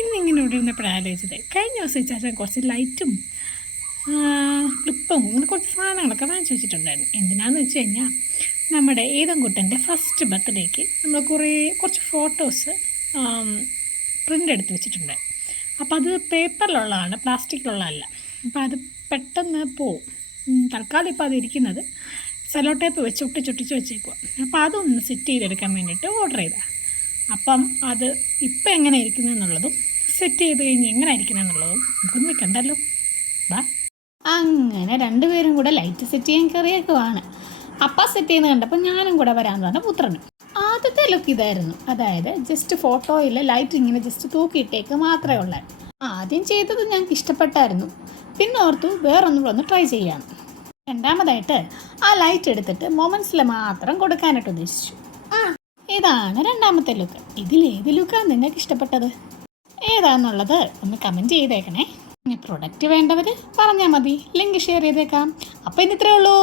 ഇന്നിങ്ങനെ ഇവിടെ ഇരുന്നപ്പോഴാണ് ആലോചിച്ചത്. കഴിഞ്ഞ ദിവസം ഇച്ചാച്ചൻ കുറച്ച് ലൈറ്റും ക്ലിപ്പും അങ്ങനെ കുറച്ച് സാധനങ്ങളൊക്കെ വാങ്ങിച്ചു വെച്ചിട്ടുണ്ടായിരുന്നു. എന്തിനാന്ന് വെച്ച് കഴിഞ്ഞാൽ നമ്മുടെ ഏതൻകുട്ടൻ്റെ ഫസ്റ്റ് ബർത്ത്ഡേക്ക് നമ്മൾ കുറച്ച് ഫോട്ടോസ് പ്രിൻ്റ് എടുത്ത് വെച്ചിട്ടുണ്ട്. അപ്പോൾ അത് പേപ്പറിലുള്ളതാണ്, പ്ലാസ്റ്റിക്കിലുള്ളതല്ല. അപ്പോൾ അത് പെട്ടെന്ന് പോവും. തൽക്കാലം ഇപ്പോൾ അത് ഇരിക്കുന്നത് സെല്ലോ ടേപ്പ് വെച്ച് ഒട്ടിച്ചൊട്ടിച്ച് വെച്ചേക്കുക. അപ്പോൾ അതൊന്ന് സെറ്റ് ചെയ്തെടുക്കാൻ വേണ്ടിയിട്ട് ഓർഡർ ചെയ്തതാണ്. അപ്പം അത് ഇപ്പം എങ്ങനെ ഇരിക്കുന്നതെന്നുള്ളതും സെറ്റ് ചെയ്ത് കഴിഞ്ഞ് എങ്ങനെ ഇരിക്കുന്നതെന്നുള്ളതും നമുക്കൊന്ന് വെക്കണ്ടല്ലോ. ബാ. അങ്ങനെ രണ്ടുപേരും കൂടെ ലൈറ്റ് സെറ്റ് ചെയ്യാൻ കയറിയേക്കുവാണ്. അപ്പ സെറ്റ് ചെയ്യുന്നത് കണ്ടപ്പോൾ ഞാനും കൂടെ വരാമെന്ന് പറഞ്ഞ പുത്രനും. ആദ്യത്തെ ലുക്ക് ഇതായിരുന്നു. അതായത് ജസ്റ്റ് ഫോട്ടോയിൽ ലൈറ്റ് ഇങ്ങനെ ജസ്റ്റ് തൂക്കിയിട്ടേക്ക് മാത്രമേ ഉള്ളായിരുന്നു. ആദ്യം ചെയ്തത് ഞങ്ങൾക്ക് ഇഷ്ടപ്പെട്ടായിരുന്നു. പിന്നെ ഓർത്തു വേറൊന്നും കൂടെ ഒന്ന് ട്രൈ ചെയ്യാം. രണ്ടാമതായിട്ട് ആ ലൈറ്റ് എടുത്തിട്ട് മൊമെൻറ്റ്സിൽ മാത്രം കൊടുക്കാനായിട്ട് ഉദ്ദേശിച്ചു. ഇതാണ് രണ്ടാമത്തെ ലുക്ക്. ഇതിലേത് ലുക്കാണ് നിങ്ങൾക്ക് ഇഷ്ടപ്പെട്ടത്? ഏതാണെന്നുള്ളത് ഒന്ന് കമൻറ്റ് ചെയ്തേക്കണേ. ഇനി പ്രൊഡക്റ്റ് വേണ്ടവർ പറഞ്ഞാൽ മതി, ലിങ്ക് ഷെയർ ചെയ്തേക്കാം. അപ്പോൾ ഇന്ന് ഇത്രയേ ഉള്ളൂ.